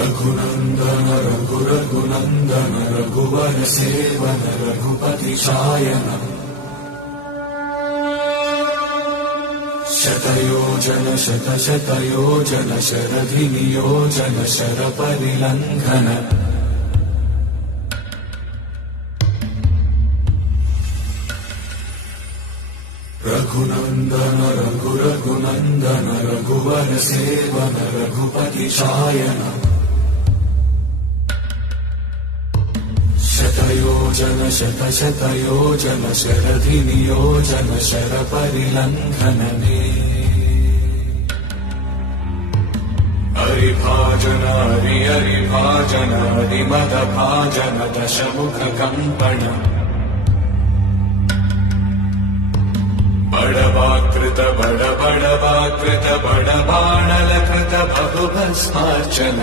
रघुनन्दन रघुरघुनन्दन रघुवर seven Raghupati Shayan शतयोजन शतशतयोजन शरधि नियोजन शरपरिलङ्घन रघुनन्दन रघुरघुनन्दन रघुवर seven Raghupati Shayan शतयोजन शतशतयोजन शरधि नियोजन शरपरिलङ्घन हरिभाजन हरिभाजन हरिमदभाजन दशमुख कंपन बड़वाकृत बड़वाकृत बड़बाणलकृत बहुभस्मार्चन